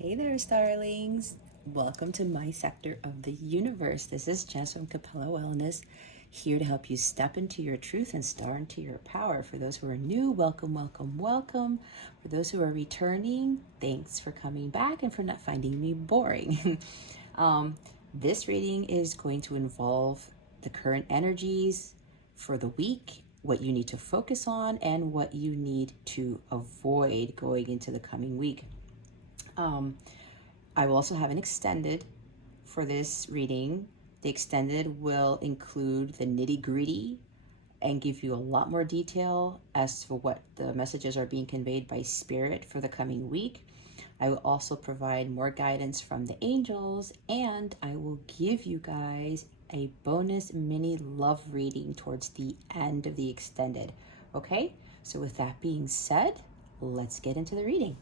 Hey there, starlings. Welcome to my sector of the universe. This is Jess from Capella Wellness, here to help you step into your truth and star into your power. For those who are new, welcome, welcome, welcome. For those who are returning, thanks for coming back and for not finding me boring. This reading is going to involve the current energies for the week, what you need to focus on, and what you need to avoid going into the coming week. I will also have an extended for this reading. The extended will include the nitty-gritty and give you a lot more detail as to what the messages are being conveyed by spirit for the coming week. I will also provide more guidance from the angels, and I will give you guys a bonus mini love reading towards the end of the extended. Okay, so with that being said, let's get into the reading.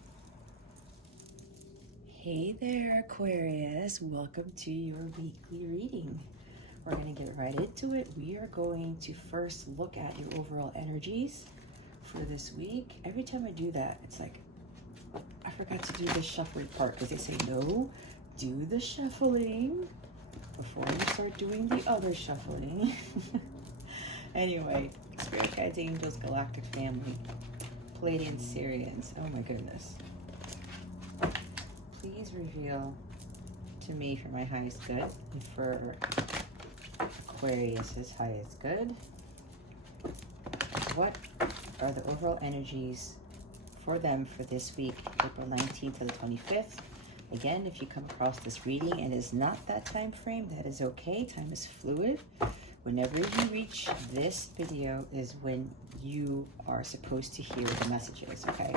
Hey there, Aquarius. Welcome to your weekly reading. We're going to get right into it. We are going to first look at your overall energies for this week. Every time I do that, it's like, I forgot to do the shuffling part because they say, no, do the shuffling before you start doing the other shuffling. Anyway, Spirit Guides, Angels, Galactic Family, Pleiadians, Sirians. Oh my goodness. Please reveal to me for my highest good and for Aquarius's highest good. What are the overall energies for them for this week, April 19th to the 25th? Again, if you come across this reading and is not that time frame, that is okay. Time is fluid. Whenever you reach this video is when you are supposed to hear the messages, okay?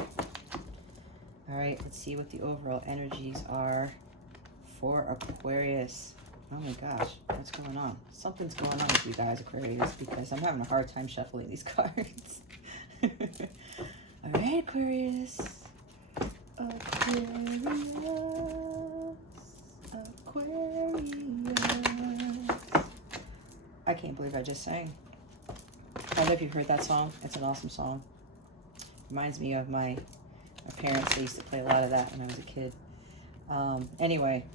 All right, let's see what the overall energies are for Aquarius. Oh my gosh, what's going on? Something's going on with you guys, Aquarius, because I'm having a hard time shuffling these cards. All right, Aquarius. Aquarius. I can't believe I just sang. I don't know if you've heard that song. It's an awesome song. Reminds me of my parents. They used to play a lot of that when I was a kid. Anyway,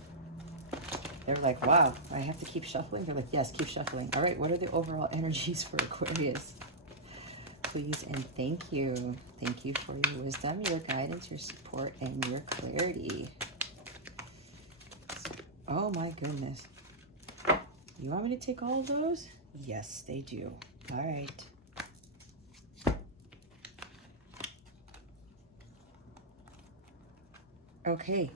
they were like, wow, I have to keep shuffling? They're like, yes, keep shuffling. All right, what are the overall energies for Aquarius? Please and thank you. Thank you for your wisdom, your guidance, your support, and your clarity. Oh my goodness. You want me to take all of those? Yes, they do. All right. Okay,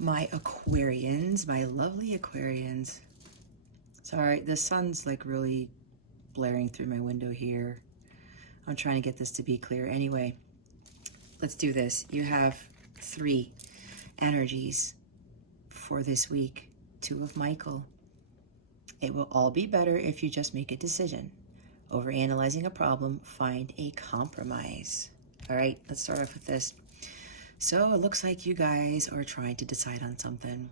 my Aquarians, my lovely Aquarians. Sorry, the sun's like really blaring through my window here. I'm trying to get this to be clear. Anyway, let's do this. You have 3 energies for this week. 2 of Michael. It will all be better if you just make a decision. Overanalyzing a problem, find a compromise. All right, let's start off with this. So it looks like you guys are trying to decide on something.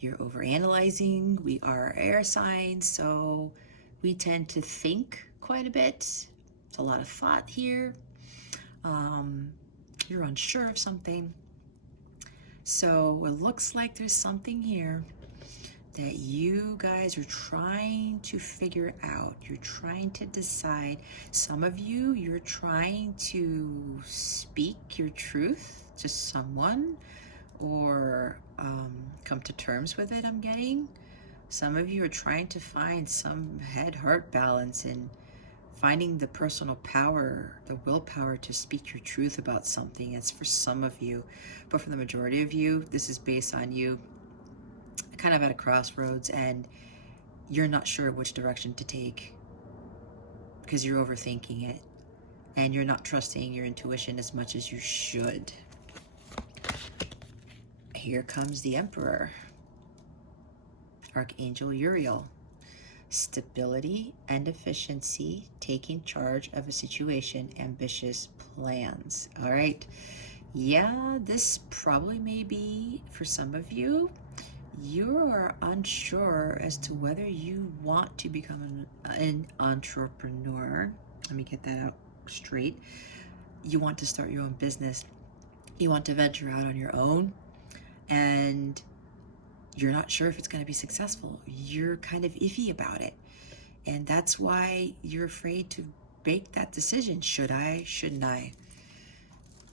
You're overanalyzing. We are air signs, so we tend to think quite a bit. It's a lot of thought here. You're unsure of something. So it looks like there's something here that you guys are trying to figure out. You're trying to decide. Some of you, you're trying to speak your truth to someone or come to terms with it, I'm getting. Some of you are trying to find some head-heart balance and finding the personal power, the willpower to speak your truth about something. It's for some of you, but for the majority of you, this is based on you kind of at a crossroads and you're not sure which direction to take because you're overthinking it and you're not trusting your intuition as much as you should. Here comes the Emperor, Archangel Uriel. Stability and efficiency, taking charge of a situation, ambitious plans. All right. Yeah, this probably may be for some of you. You are unsure as to whether you want to become an entrepreneur. Let me get that out straight. You want to start your own business. You want to venture out on your own. and you're not sure if it's going to be successful. You're kind of iffy about it. And that's why you're afraid to make that decision. Should I? Shouldn't I?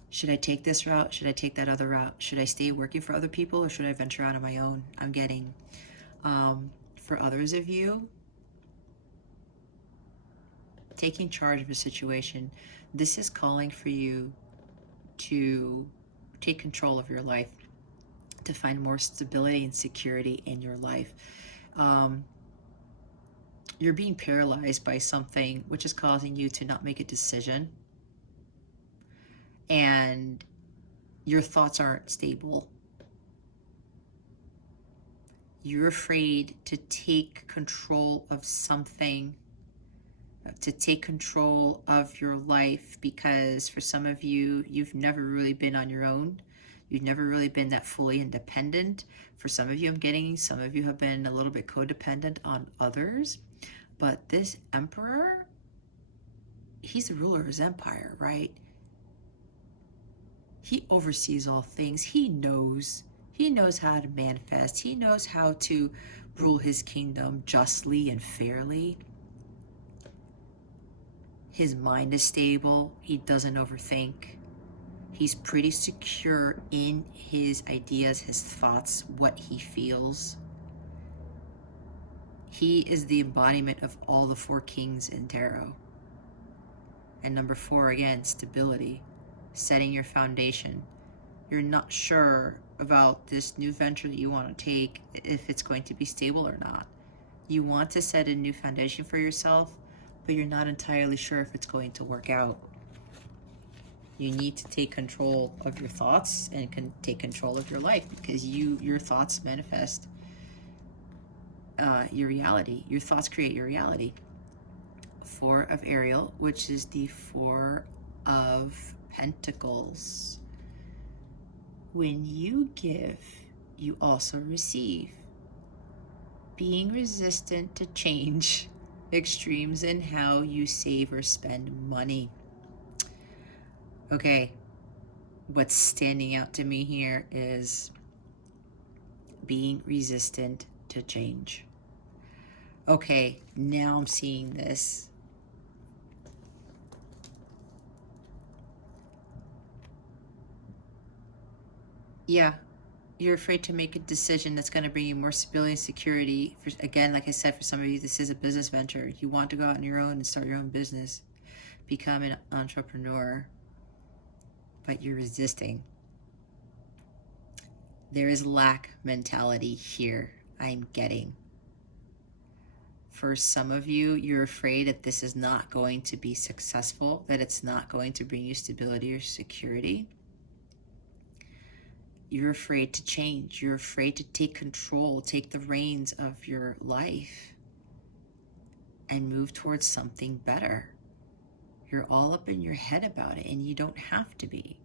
Should I take this route? Should I take that other route? Should I stay working for other people, or should I venture out on my own? I'm getting, for others of you, taking charge of a situation. This is calling for you to take control of your life, to find more stability and security in your life. You're being paralyzed by something which is causing you to not make a decision, and your thoughts aren't stable. You're afraid to take control of something, to take control of your life, because for some of you, you've never really been on your own. You've never really been that fully independent. For some of you, I'm getting, some of you have been a little bit codependent on others. But this emperor, he's the ruler of his empire, right? He oversees all things. He knows how to manifest. He knows how to rule his kingdom justly and fairly. His mind is stable. He doesn't overthink. He's pretty secure in his ideas, his thoughts, what he feels. He is the embodiment of all the 4 kings in tarot. And number 4, again, stability, setting your foundation. You're not sure about this new venture that you want to take, if it's going to be stable or not. You want to set a new foundation for yourself, but you're not entirely sure if it's going to work out. You need to take control of your thoughts and can take control of your life, because your thoughts manifest your reality. Your thoughts create your reality. 4 of Ariel, which is the 4 of Pentacles. When you give, you also receive. Being resistant to change, extremes in how you save or spend money. Okay, what's standing out to me here is being resistant to change. Okay, now I'm seeing this. Yeah, you're afraid to make a decision that's going to bring you more stability and security. Again, like I said, for some of you, this is a business venture. You want to go out on your own and start your own business, become an entrepreneur, but you're resisting. There is lack mentality here, I'm getting. For some of you, you're afraid that this is not going to be successful, that it's not going to bring you stability or security. You're afraid to change. You're afraid to take control, take the reins of your life and move towards something better. You're all up in your head about it, and you don't have to be.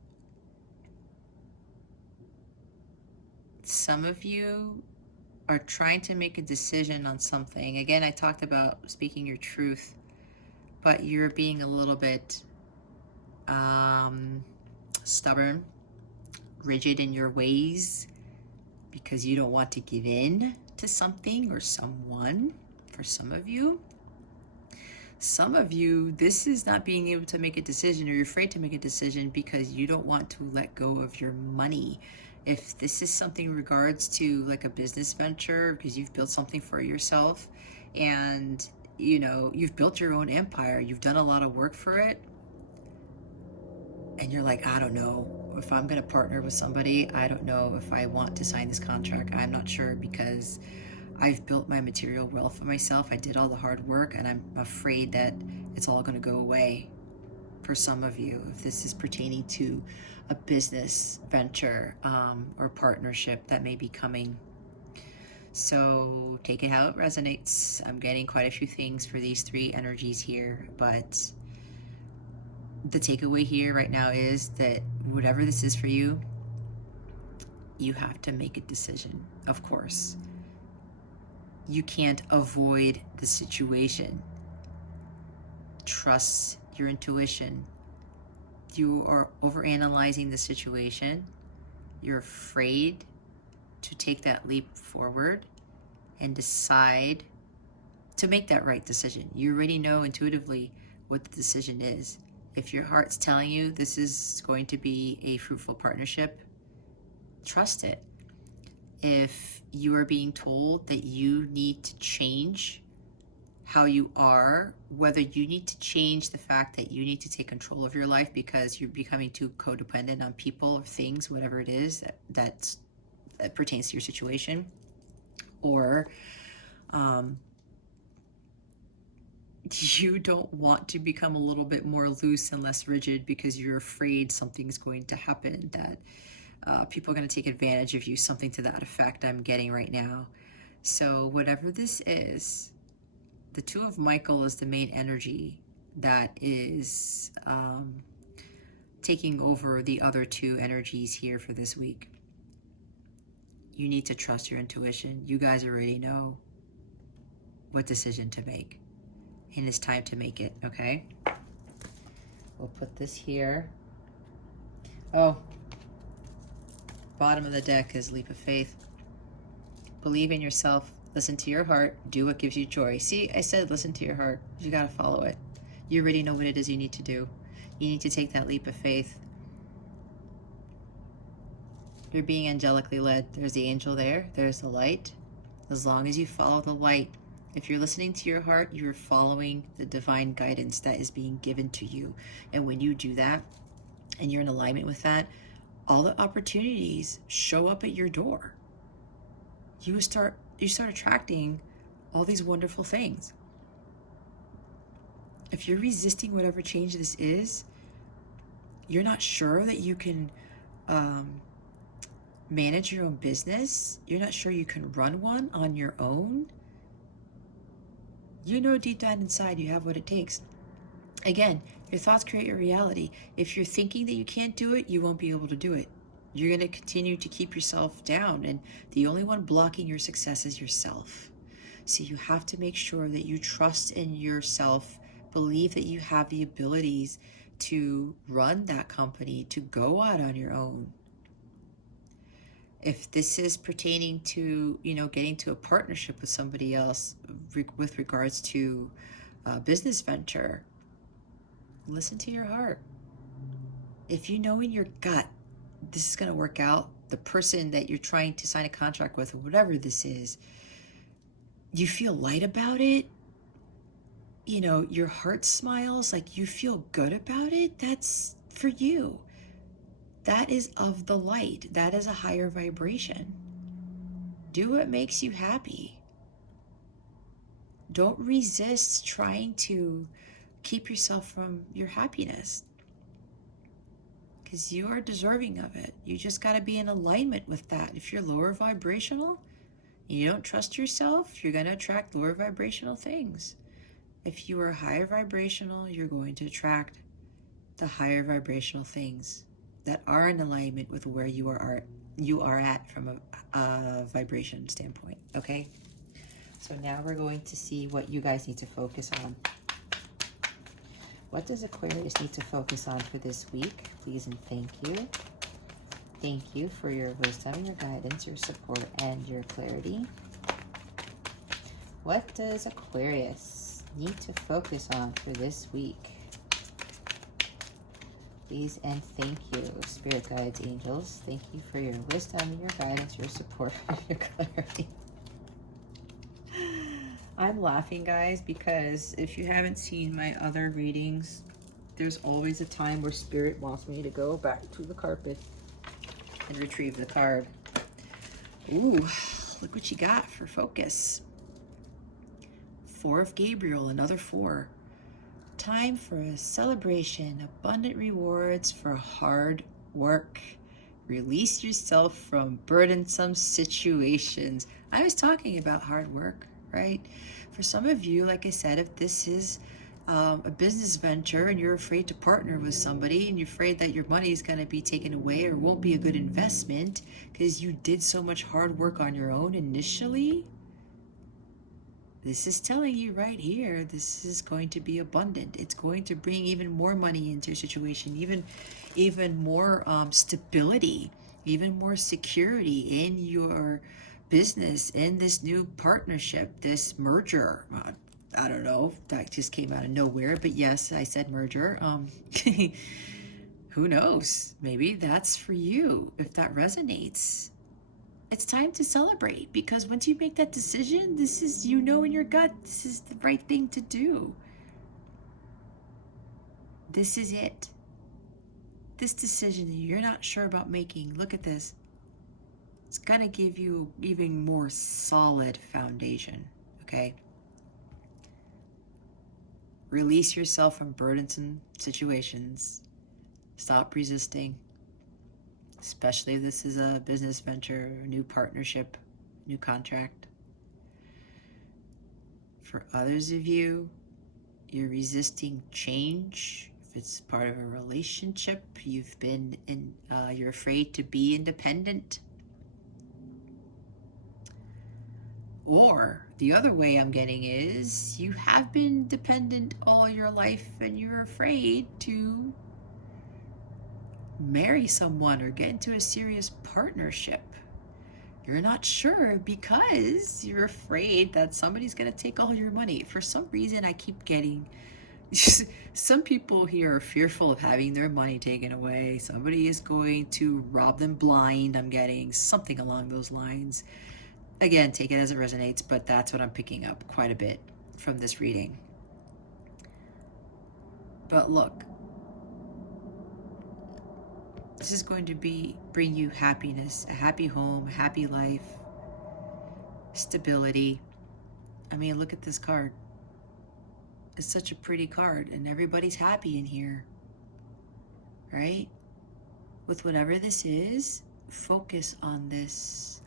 Some of you are trying to make a decision on something. Again, I talked about speaking your truth, but you're being a little bit stubborn, rigid in your ways, because you don't want to give in to something or someone. For some of you, this is not being able to make a decision, or you're afraid to make a decision because you don't want to let go of your money. If this is something in regards to like a business venture, because you've built something for yourself and you've built your own empire, you've done a lot of work for it, and you're like, I don't know if I'm going to partner with somebody. I don't know if I want to sign this contract. I'm not sure, because I've built my material wealth for myself. I did all the hard work, and I'm afraid that it's all going to go away. For some of you, if this is pertaining to a business venture or partnership that may be coming. So take it how it resonates. I'm getting quite a few things for these 3 energies here, but the takeaway here right now is that whatever this is for you, you have to make a decision. Of course, you can't avoid the situation. Trust your intuition. You are overanalyzing the situation. You're afraid to take that leap forward and decide to make that right decision. You already know intuitively what the decision is. If your heart's telling you this is going to be a fruitful partnership, trust it. If you are being told that you need to change how you are, whether you need to change the fact that you need to take control of your life because you're becoming too codependent on people or things, whatever it is that pertains to your situation, or you don't want to become a little bit more loose and less rigid because you're afraid something's going to happen, that people are going to take advantage of you, something to that effect I'm getting right now. So whatever this is, the Two of Michael is the main energy that is taking over the other two energies here for this week. You need to trust your intuition. You guys already know what decision to make. And it's time to make it, okay? We'll put this here. Oh, bottom of the deck is leap of faith. Believe in yourself. Listen to your heart. Do what gives you joy. See, I said listen to your heart. You got to follow it. You already know what it is you need to do. You need to take that leap of faith. You're being angelically led. There's the angel there. There's the light. As long as you follow the light, if you're listening to your heart, you're following the divine guidance that is being given to you. And when you do that, and you're in alignment with that, all the opportunities show up at your door. You start attracting all these wonderful things. If you're resisting whatever change this is, you're not sure that you can manage your own business, you're not sure you can run one on your own, you know deep down inside you have what it takes. Again, your thoughts create your reality. If you're thinking that you can't do it, you won't be able to do it. You're going to continue to keep yourself down, and the only one blocking your success is yourself. So you have to make sure that you trust in yourself, believe that you have the abilities to run that company, to go out on your own. If this is pertaining to, getting to a partnership with somebody else with regards to a business venture, listen to your heart. If you know in your gut this is going to work out, the person that you're trying to sign a contract with, or whatever this is, you feel light about it, your heart smiles, like you feel good about it, that's for you. That is of the light. That is a higher vibration. Do what makes you happy. Don't resist trying to keep yourself from your happiness, because you are deserving of it. You just got to be in alignment with that. If you're lower vibrational, you don't trust yourself, you're going to attract lower vibrational things. If you are higher vibrational, you're going to attract the higher vibrational things that are in alignment with where you are at from a vibration standpoint, okay? So now we're going to see what you guys need to focus on. What does Aquarius need to focus on for this week? Please and thank you. Thank you for your wisdom, your guidance, your support, and your clarity. What does Aquarius need to focus on for this week? Please and thank you, spirit guides, angels. Thank you for your wisdom, your guidance, your support, and your clarity. I'm laughing, guys, because if you haven't seen my other readings, there's always a time where spirit wants me to go back to the carpet and retrieve the card. Ooh, look what you got for focus. 4 of Gabriel, another 4. Time for a celebration, abundant rewards for hard work. Release yourself from burdensome situations. I was talking about hard work, right? For some of you, like I said, if this is a business venture and you're afraid to partner with somebody and you're afraid that your money is going to be taken away or won't be a good investment because you did so much hard work on your own initially, this is telling you right here, this is going to be abundant. It's going to bring even more money into your situation, even more stability even more security in your business, in this new partnership, this merger. I don't know, that just came out of nowhere, but yes, I said merger. Who knows? Maybe that's for you if that resonates. It's time to celebrate, because once you make that decision, this is, you know, in your gut, this is the right thing to do. This is it. This decision that you're not sure about making, look at this. It's gonna give you even more solid foundation, okay? Release yourself from burdensome situations. Stop resisting, especially if this is a business venture, a new partnership, new contract. For others of you, you're resisting change. If it's part of a relationship, you've been you're afraid to be independent. Or the other way I'm getting is you have been dependent all your life and you're afraid to marry someone or get into a serious partnership. You're not sure because you're afraid that somebody's going to take all your money. For some reason, I keep getting some people here are fearful of having their money taken away. Somebody is going to rob them blind. I'm getting something along those lines. Again, take it as it resonates, but that's what I'm picking up quite a bit from this reading. But look, this is going to bring you happiness, a happy home, a happy life, stability. I mean, look at this card. It's such a pretty card, and everybody's happy in here, right? With whatever this is, focus on this.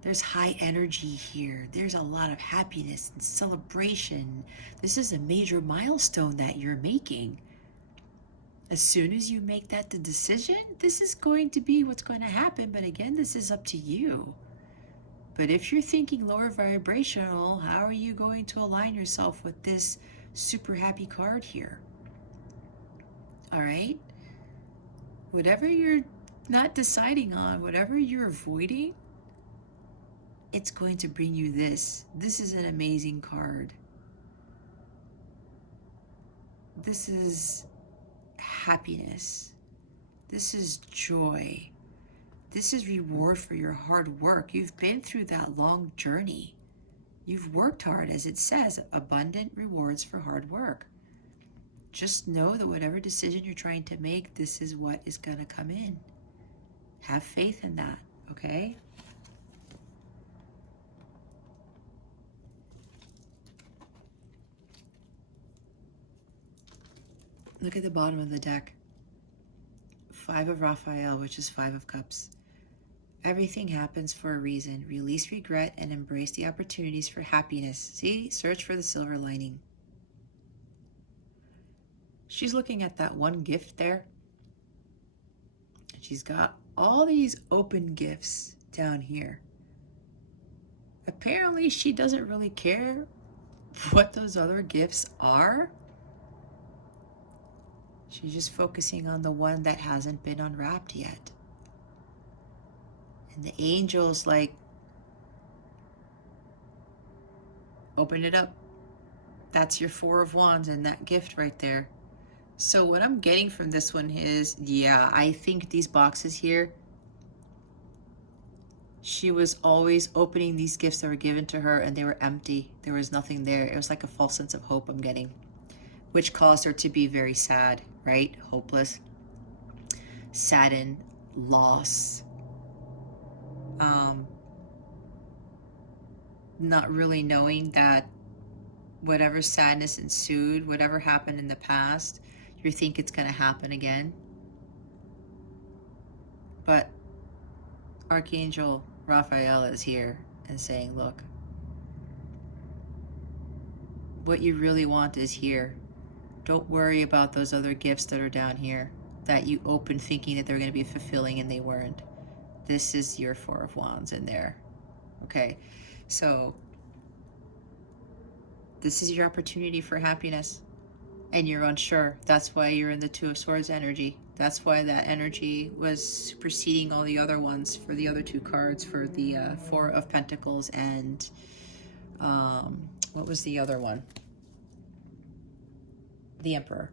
There's high energy here. There's a lot of happiness and celebration. This is a major milestone that you're making. As soon as you make that the decision, this is going to be what's going to happen. But again, this is up to you. But if you're thinking lower vibrational, how are you going to align yourself with this super happy card here? All right? Whatever you're not deciding on, whatever you're avoiding, it's going to bring you this. This is an amazing card. This is happiness. This is joy. This is reward for your hard work. You've been through that long journey. You've worked hard, as it says, abundant rewards for hard work. Just know that whatever decision you're trying to make, this is what is going to come in. Have faith in that, okay? Look at the bottom of the deck. 5 of Raphael, which is 5 of Cups. Everything happens for a reason. Release regret and embrace the opportunities for happiness. See? Search for the silver lining. She's looking at that one gift there. She's got all these open gifts down here. Apparently, she doesn't really care what those other gifts are. She's just focusing on the one that hasn't been unwrapped yet. And the angel's like, open it up. That's your 4 of Wands and that gift right there. So what I'm getting from this one is, yeah, I think these boxes here, she was always opening these gifts that were given to her and they were empty. There was nothing there. It was like a false sense of hope I'm getting, which caused her to be very sad, right? Hopeless, saddened, loss. Not really knowing that whatever sadness ensued, whatever happened in the past, you think it's going to happen again. But Archangel Raphael is here and saying, look, what you really want is here. Don't worry about those other gifts that are down here that you opened thinking that they're going to be fulfilling and they weren't. This is your 4 of Wands in there. Okay, so this is your opportunity for happiness and you're unsure. That's why you're in the 2 of Swords energy. That's why that energy was superseding all the other ones for the other two cards, for the Four of Pentacles and what was the other one? The Emperor.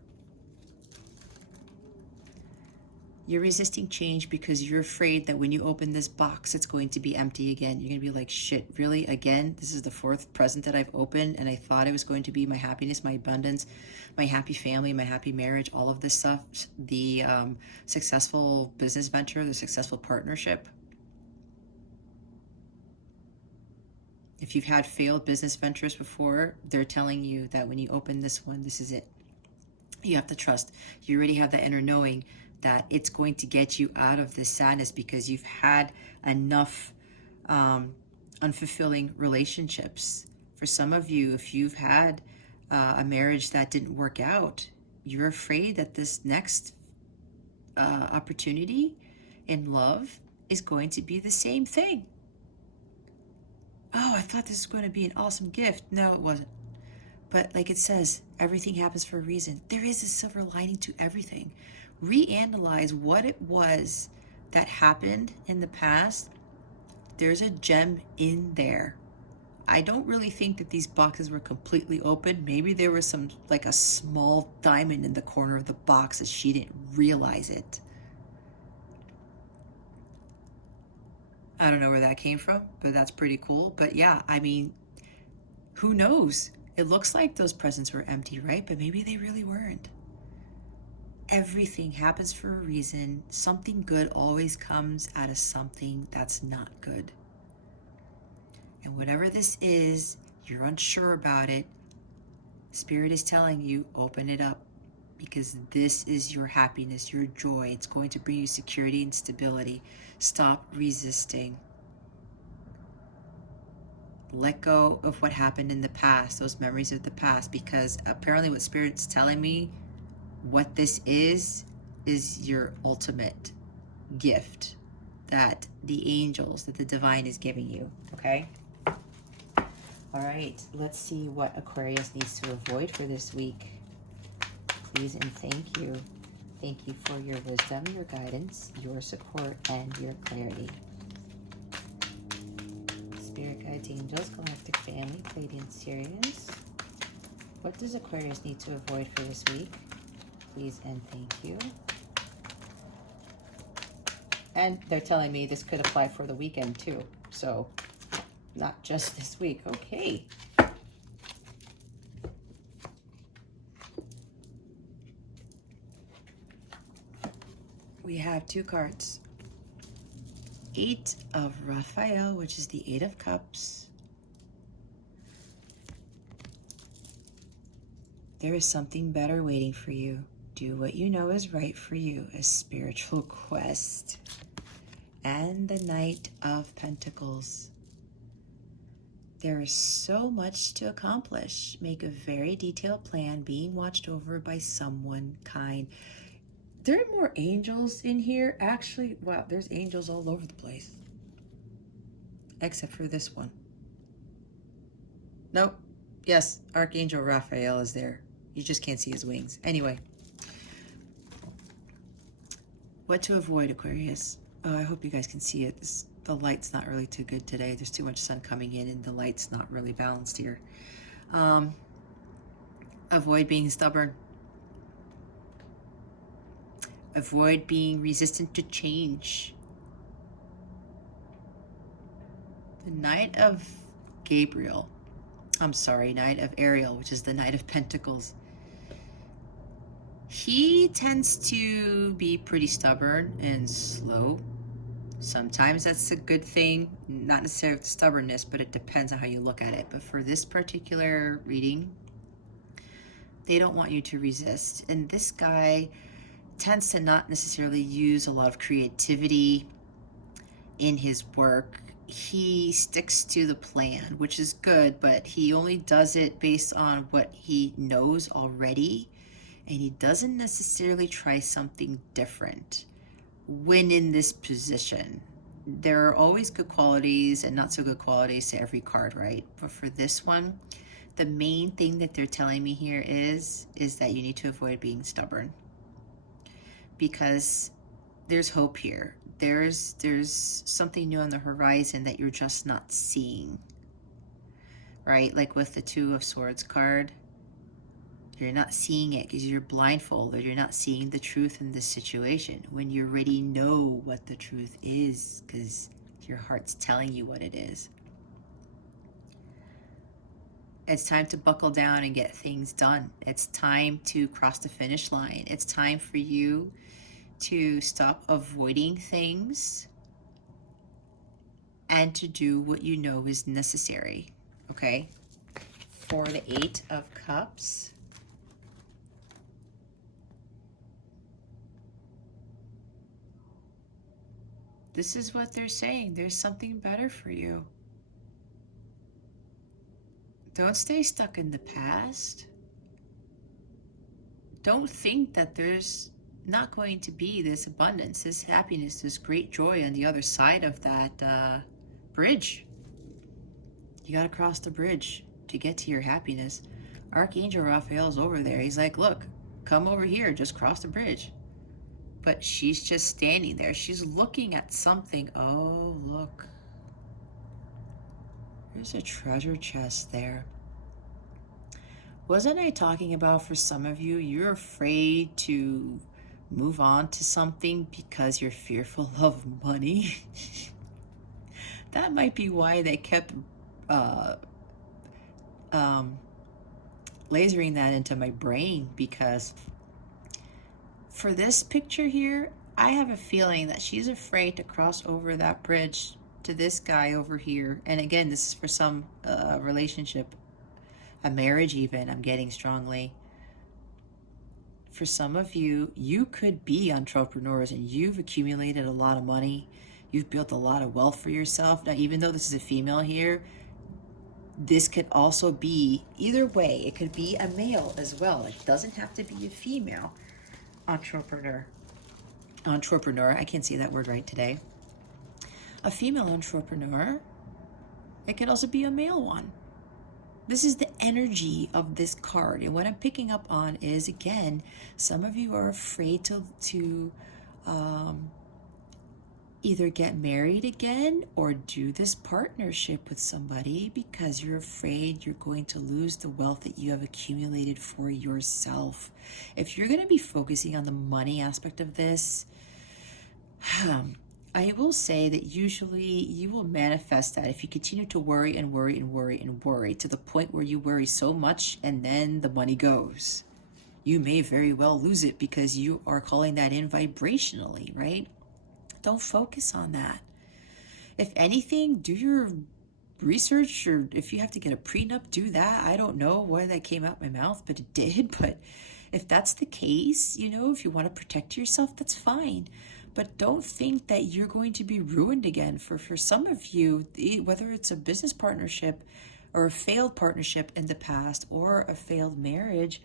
You're resisting change because you're afraid that when you open this box, it's going to be empty again. You're going to be like, shit, really? Again? This is the fourth present that I've opened, and I thought it was going to be my happiness, my abundance, my happy family, my happy marriage, all of this stuff, the successful business venture, the successful partnership. If you've had failed business ventures before, they're telling you that when you open this one, this is it. You have to trust. You already have that inner knowing that it's going to get you out of this sadness because you've had enough unfulfilling relationships. For some of you, if you've had a marriage that didn't work out, you're afraid that this next opportunity in love is going to be the same thing. Oh, I thought this was going to be an awesome gift. No, it wasn't. But like it says, everything happens for a reason. There is a silver lining to everything. Reanalyze what it was that happened in the past. There's a gem in there. I don't really think that these boxes were completely open. Maybe there was some, like a small diamond in the corner of the box that she didn't realize it. I don't know where that came from, but that's pretty cool. But yeah, I mean, who knows? It looks like those presents were empty, right? But maybe they really weren't. Everything happens for a reason. Something good always comes out of something that's not good. And whatever this is, you're unsure about it. Spirit is telling you, open it up, because this is your happiness, your joy. It's going to bring you security and stability. Stop resisting. Let go of what happened in the past, those memories of the past, because apparently what Spirit's telling me, what this is your ultimate gift that the angels, that the divine is giving you, okay? All right, let's see what Aquarius needs to avoid for this week. Please and thank you. Thank you for your wisdom, your guidance, your support, and your clarity. Spirit guides, angels, galactic family, Pleiadian Sirius. What does Aquarius need to avoid for this week? Please and thank you. And they're telling me this could apply for the weekend too. So not just this week. Okay. We have two cards. 8 of Raphael, which is the 8 of Cups. There is something better waiting for you. Do what you know is right for you, a spiritual quest. And the Knight of Pentacles. There is so much to accomplish. Make a very detailed plan, being watched over by someone kind. There are more angels in here. Actually, wow, there's angels all over the place. Except for this one. Nope. Yes, Archangel Raphael is there. You just can't see his wings. Anyway. What to avoid, Aquarius? Oh, I hope you guys can see it. The light's not really too good today. There's too much sun coming in and the light's not really balanced here. Avoid being stubborn. Avoid being resistant to change. The Knight of Gabriel. I'm sorry, Knight of Ariel, which is the Knight of Pentacles. He tends to be pretty stubborn and slow. Sometimes that's a good thing, not necessarily stubbornness, but it depends on how you look at it. But for this particular reading, they don't want you to resist. And this guy tends to not necessarily use a lot of creativity in his work. He sticks to the plan, which is good, but he only does it based on what he knows already, and he doesn't necessarily try something different when in this position. There are always good qualities and not so good qualities to every card, right? But for this one, the main thing that they're telling me here is that you need to avoid being stubborn. because there's hope here. There's something new on the horizon that you're just not seeing, right? Like with the Two of Swords card, you're not seeing it because you're blindfolded. You're not seeing the truth in this situation when you already know what the truth is because your heart's telling you what it is. It's time to buckle down and get things done. It's time to cross the finish line. It's time for you to stop avoiding things and to do what you know is necessary, okay? For the Eight of Cups, this is what they're saying. There's something better for you. Don't stay stuck in the past. Don't think that there's not going to be this abundance, this happiness, this great joy on the other side of that bridge. You got to cross the bridge to get to your happiness. Archangel Raphael's over there. He's like, look, come over here, just cross the bridge. But she's just standing there. She's looking at something. Oh, look. There's a treasure chest there. Wasn't I talking about for some of you, you're afraid to move on to something because you're fearful of money? That might be why they kept lasering that into my brain, because for this picture here, I have a feeling that she's afraid to cross over that bridge to this guy over here. And again, this is for some relationship, a marriage even, I'm getting strongly. For some of you, you could be entrepreneurs and you've accumulated a lot of money. You've built a lot of wealth for yourself. Now, even though this is a female here, this could also be, either way, it could be a male as well. It doesn't have to be a female entrepreneur. I can't say that word right today. A female entrepreneur. It could also be a male one. This is the energy of this card. And what I'm picking up on is, again, some of you are afraid to either get married again or do this partnership with somebody because you're afraid you're going to lose the wealth that you have accumulated for yourself. If you're going to be focusing on the money aspect of this, I will say that usually you will manifest that if you continue to worry and worry and worry and worry to the point where you worry so much and then the money goes. You may very well lose it because you are calling that in vibrationally, right? Don't focus on that. If anything, do your research, or if you have to get a prenup, do that. I don't know why that came out my mouth, but it did. But if that's the case, you know, if you want to protect yourself, that's fine. But don't think that you're going to be ruined again. For some of you, whether it's a business partnership or a failed partnership in the past or a failed marriage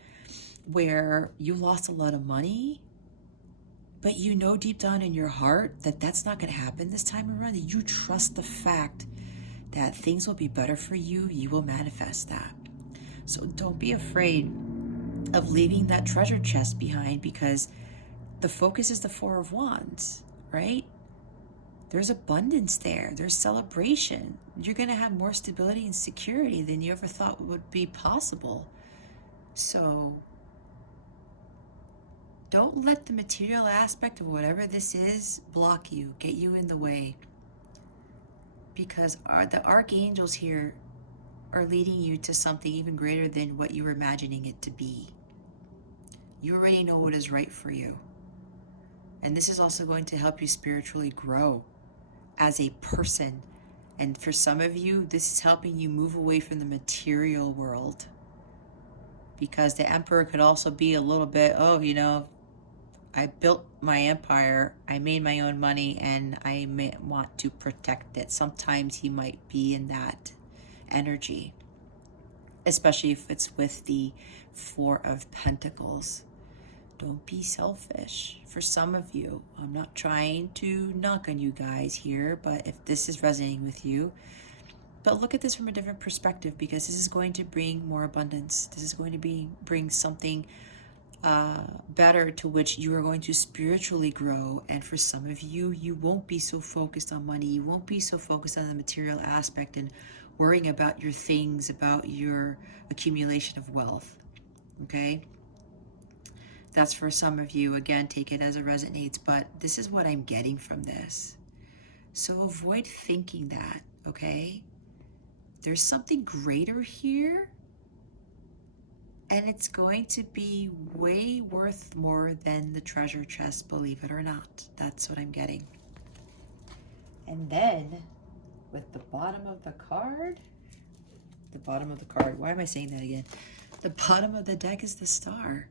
where you lost a lot of money, but you know deep down in your heart that that's not going to happen this time around, that you trust the fact that things will be better for you, you will manifest that. So don't be afraid of leaving that treasure chest behind, because the focus is the Four of Wands, right? There's abundance there. There's celebration. You're going to have more stability and security than you ever thought would be possible. So don't let the material aspect of whatever this is block you, get you in the way. Because the archangels here are leading you to something even greater than what you were imagining it to be. You already know what is right for you. And this is also going to help you spiritually grow as a person. And for some of you, this is helping you move away from the material world. Because the Emperor could also be a little bit, oh, you know, I built my empire, I made my own money, and I may want to protect it. Sometimes he might be in that energy, especially if it's with the Four of Pentacles. Don't be selfish. For some of you, I'm not trying to knock on you guys here, but if this is resonating with you, but look at this from a different perspective, because this is going to bring more abundance. This is going to bring something better, to which you are going to spiritually grow. And for some of you, you won't be so focused on money. You won't be so focused on the material aspect and worrying about your things, about your accumulation of wealth. Okay? That's for some of you. Again, take it as it resonates, but this is what I'm getting from this. So avoid thinking that, okay? There's something greater here, and it's going to be way worth more than the treasure chest, believe it or not. That's what I'm getting. And then, with the bottom of the card, why am I saying that again? The bottom of the deck is the Star.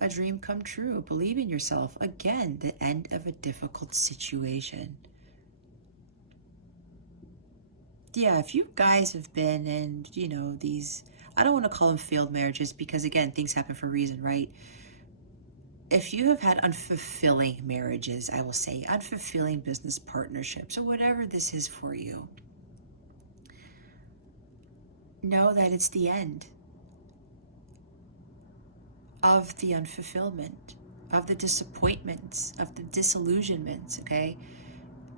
A dream come true. Believe in yourself. Again, the end of a difficult situation. Yeah, if you guys have been in, you know, these, I don't want to call them failed marriages, because again, things happen for a reason, right? If you have had unfulfilling marriages, I will say, unfulfilling business partnerships, or whatever this is for you, know that it's the end of the unfulfillment, of the disappointments, of the disillusionments, okay?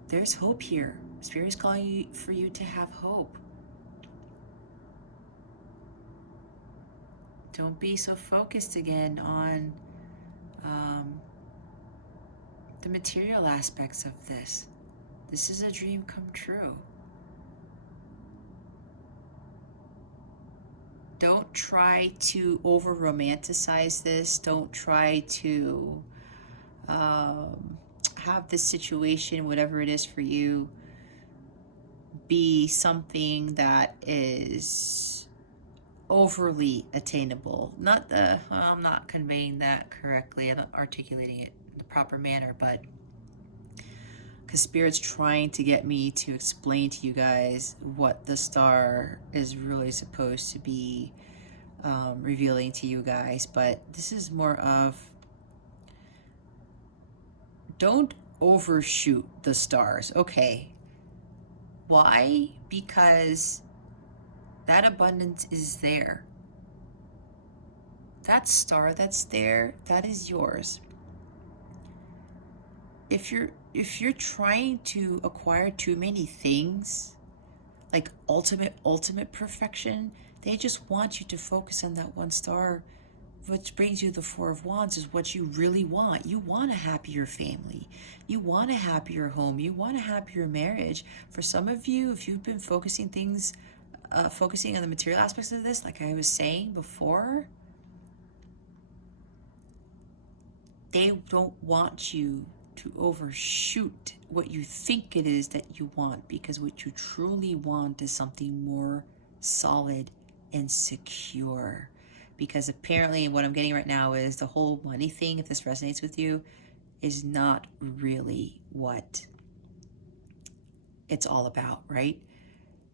There's hope here. Spirit is calling you for you to have hope. Don't be so focused again on the material aspects of this. This is a dream come true. Don't try to over-romanticize this. Don't try to have this situation, whatever it is for you, be something that is overly attainable. Not the, I'm not conveying that correctly. I'm not articulating it in the proper manner, but because Spirit's trying to get me to explain to you guys what the Star is really supposed to be revealing to you guys. But this is more of, don't overshoot the stars. Okay. Why? Because that abundance is there. That star that's there, that is yours. If you're trying to acquire too many things, like ultimate perfection, they just want you to focus on that one star, which brings you the Four of Wands, is what you really want. You want a happier family. You want a happier home. You want a happier marriage. For some of you, if you've been focusing on the material aspects of this, like I was saying before, they don't want you to overshoot what you think it is that you want, because what you truly want is something more solid and secure. Because apparently what I'm getting right now is the whole money thing, if this resonates with you, is not really what it's all about, right?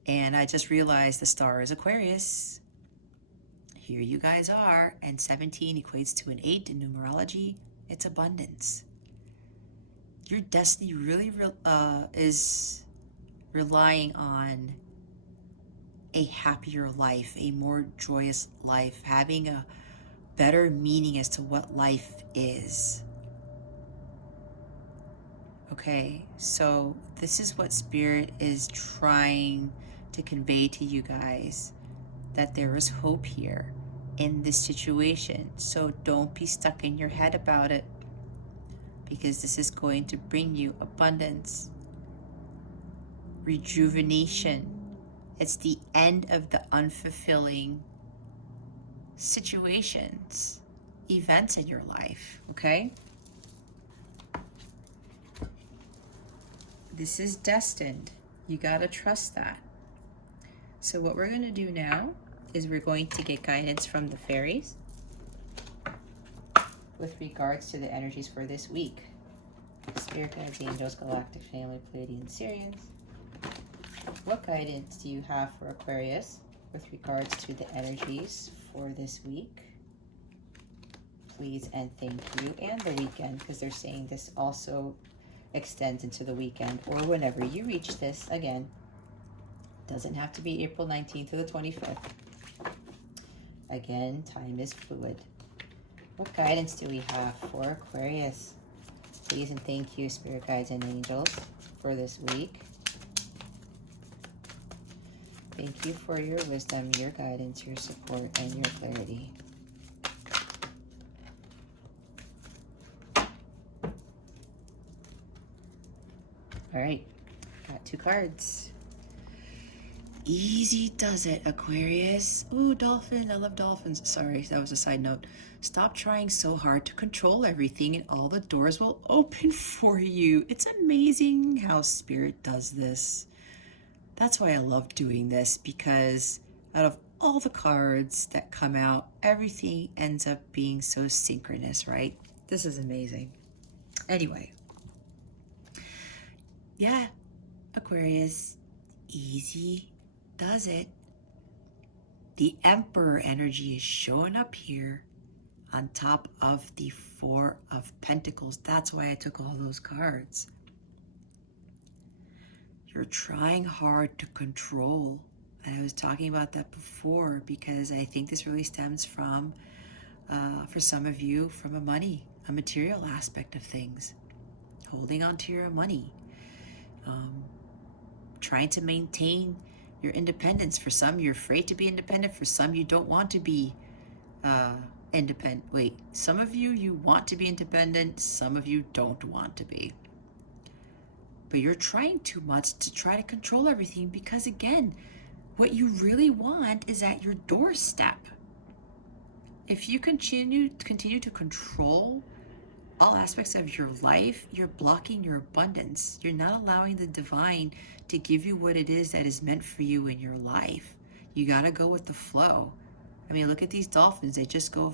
And I just realized the star is Aquarius. Here you guys are, and 17 equates to an 8 in numerology. It's abundance. Your destiny really is relying on a happier life, a more joyous life, having a better meaning as to what life is. Okay, so this is what Spirit is trying to convey to you guys, that there is hope here in this situation. So don't be stuck in your head about it, because this is going to bring you abundance, rejuvenation. It's the end of the unfulfilling situations, events in your life, okay? This is destined. You gotta trust that. So what we're gonna do now is we're going to get guidance from the fairies with regards to the energies for this week. Spirit guides, angels, galactic family, Pleiadian, Syrians. What guidance do you have for Aquarius with regards to the energies for this week? Please and thank you. And the weekend, because they're saying this also extends into the weekend, or whenever you reach this. Again, doesn't have to be April 19th to the 25th. Again, time is fluid. What guidance do we have for Aquarius? Please and thank you, Spirit Guides and Angels, for this week. Thank you for your wisdom, your guidance, your support, and your clarity. All right, got 2 cards. Easy does it, Aquarius. Ooh, dolphin. I love dolphins. Sorry, that was a side note. Stop trying so hard to control everything and all the doors will open for you. It's amazing how Spirit does this. That's why I love doing this, because out of all the cards that come out, everything ends up being so synchronous, right? This is amazing. Anyway. Yeah, Aquarius, easy does it. The Emperor energy is showing up here on top of the 4 of Pentacles. That's why I took all those cards. You're trying hard to control. And I was talking about that before because I think this really stems from, for some of you, from a material aspect of things. Holding on to your money. Trying to maintain your independence. For some, you're afraid to be independent. For some, you don't want to be independent. Wait, some of you, you want to be independent. Some of you don't want to be. But you're trying too much to try to control everything because, again, what you really want is at your doorstep. If you continue to control all aspects of your life, you're blocking your abundance. You're not allowing the divine to give you what it is that is meant for you in your life. You got to go with the flow. I mean, look at these dolphins. They just go,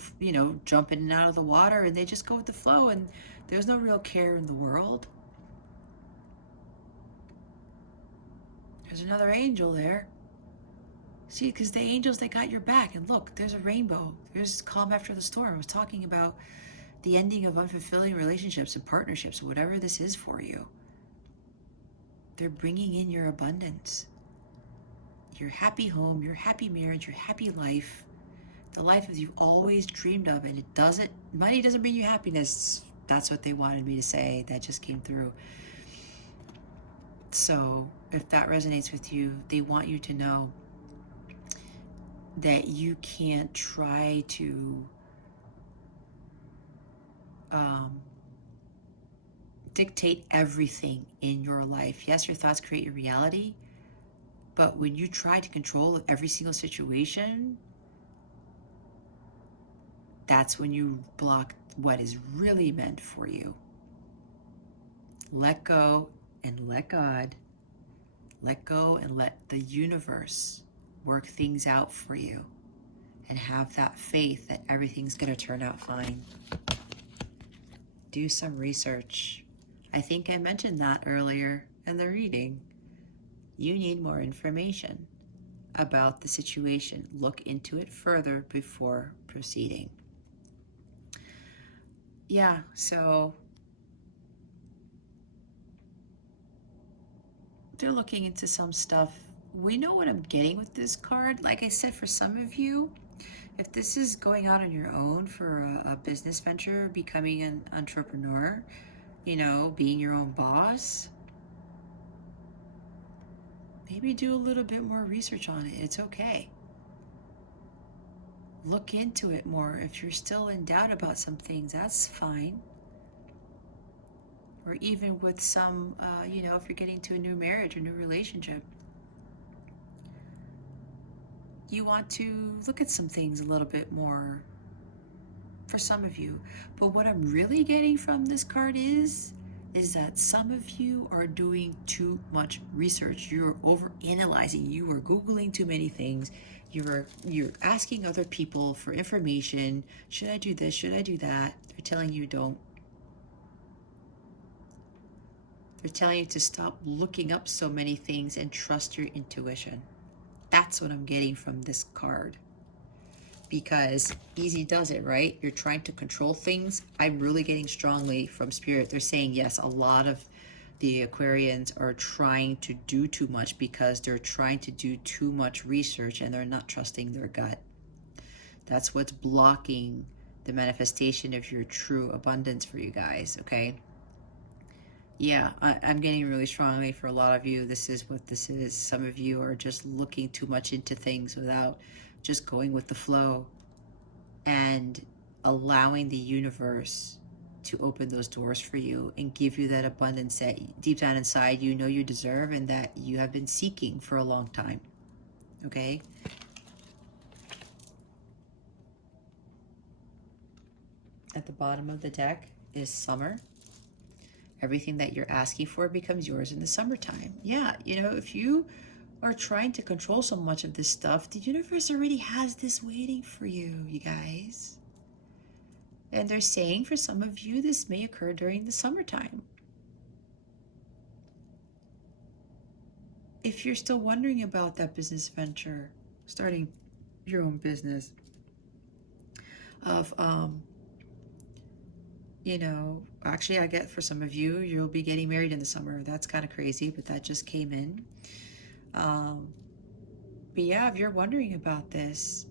jump in and out of the water, and they just go with the flow, and there's no real care in the world. There's another angel there. See, because the angels, they got your back. And look, there's a rainbow. There's calm after the storm. I was talking about the ending of unfulfilling relationships and partnerships, whatever this is for you. They're bringing in your abundance. Your happy home, your happy marriage, your happy life. The life that you've always dreamed of. And money doesn't bring you happiness. That's what they wanted me to say. That just came through. So if that resonates with you, they want you to know that you can't try to dictate everything in your life. Yes, your thoughts create your reality, but when you try to control every single situation, that's when you block what is really meant for you. Let go and let God. Let go and let the universe work things out for you, and have that faith that everything's going to turn out fine. Do some research. I think I mentioned that earlier in the reading. You need more information about the situation. Look into it further before proceeding. Yeah, so they're looking into some stuff. We know what I'm getting with this card. Like I said, for some of you, if this is going out on your own for a business venture, becoming an entrepreneur, being your own boss, maybe do a little bit more research on it. It's okay. Look into it more. If you're still in doubt about some things, that's fine. Or even with some, if you're getting to a new marriage or new relationship, you want to look at some things a little bit more for some of you. But what I'm really getting from this card is that some of you are doing too much research. You're overanalyzing. You are Googling too many things. You're asking other people for information. Should I do this? Should I do that? They're telling you don't. They're telling you to stop looking up so many things and trust your intuition. That's what I'm getting from this card. Because easy does it, right? You're trying to control things. I'm really getting strongly from Spirit. They're saying, yes, a lot of the Aquarians are trying to do too much because they're trying to do too much research and they're not trusting their gut. That's what's blocking the manifestation of your true abundance for you guys, okay? Yeah, I'm getting really strongly for a lot of you. This is what this is. Some of you are just looking too much into things without just going with the flow and allowing the universe to open those doors for you and give you that abundance that deep down inside you know you deserve and that you have been seeking for a long time. Okay? At the bottom of the deck is summer. Everything that you're asking for becomes yours in the summertime. Yeah, you know, if you are trying to control so much of this stuff, the universe already has this waiting for you, you guys. And they're saying for some of you, this may occur during the summertime. If you're still wondering about that business venture, starting your own business, of, you know, actually I get for some of you, you'll be getting married in the summer. That's kind of crazy, but that just came in. But yeah, if you're wondering about this,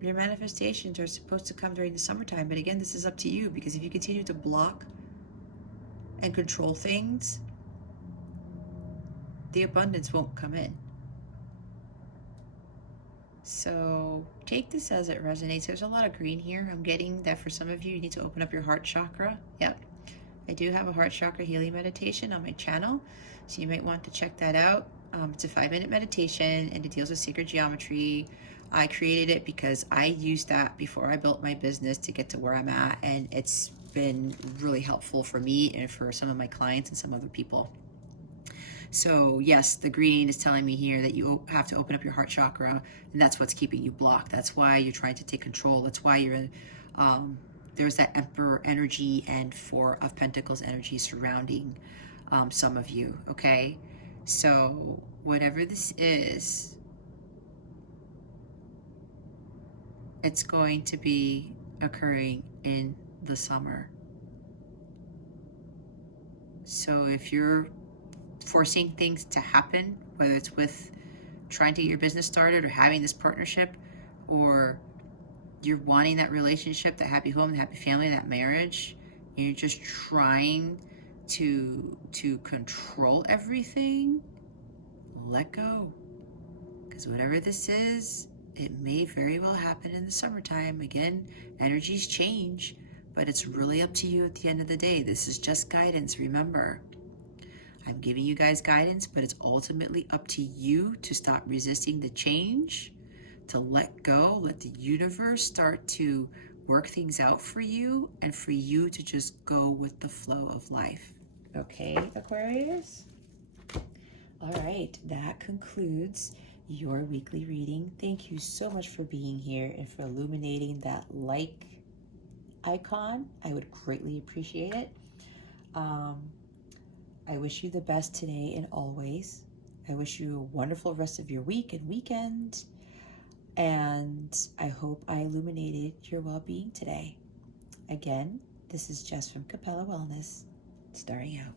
your manifestations are supposed to come during the summertime. But again, this is up to you, because if you continue to block and control things, the abundance won't come in. So take this as it resonates. There's a lot of green here. I'm getting that for some of you, you need to open up your heart chakra. Yep. I do have a heart chakra healing meditation on my channel, so you might want to check that out. It's a 5-minute meditation and it deals with sacred geometry. I created it because I used that before I built my business to get to where I'm at, and it's been really helpful for me and for some of my clients and some other people. So yes, the green is telling me here that you have to open up your heart chakra, and that's what's keeping you blocked. That's why you're trying to take control. That's why you're in, there's that Emperor energy and Four of Pentacles energy surrounding some of you, okay? So whatever this is, it's going to be occurring in the summer. So if you're forcing things to happen, whether it's with trying to get your business started or having this partnership, or you're wanting that relationship, that happy home, that happy family, that marriage, you're just trying to control everything, let go. Because whatever this is, it may very well happen in the summertime. Again, energies change, but it's really up to you at the end of the day. This is just guidance, remember. I'm giving you guys guidance, but it's ultimately up to you to stop resisting the change, to let go, let the universe start to work things out for you, and for you to just go with the flow of life. Okay, Aquarius? All right, that concludes your weekly reading. Thank you so much for being here and for illuminating that like icon. I would greatly appreciate it. I wish you the best today and always. I wish you a wonderful rest of your week and weekend. And I hope I illuminated your well-being today. Again, this is Jess from Capella Wellness, starting out.